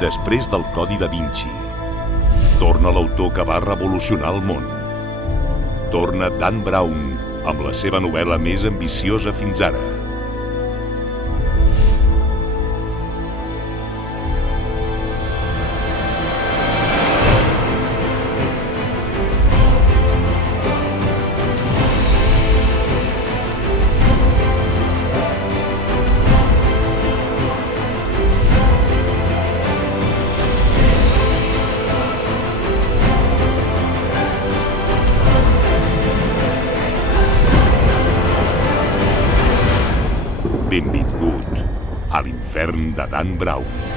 després del Codi da Vinci. Torna l'autor que va revolucionar el món. Torna Dan Brown amb la seva novel·la més ambiciosa fins ara. Benvingut a l'infern de Dan Brown.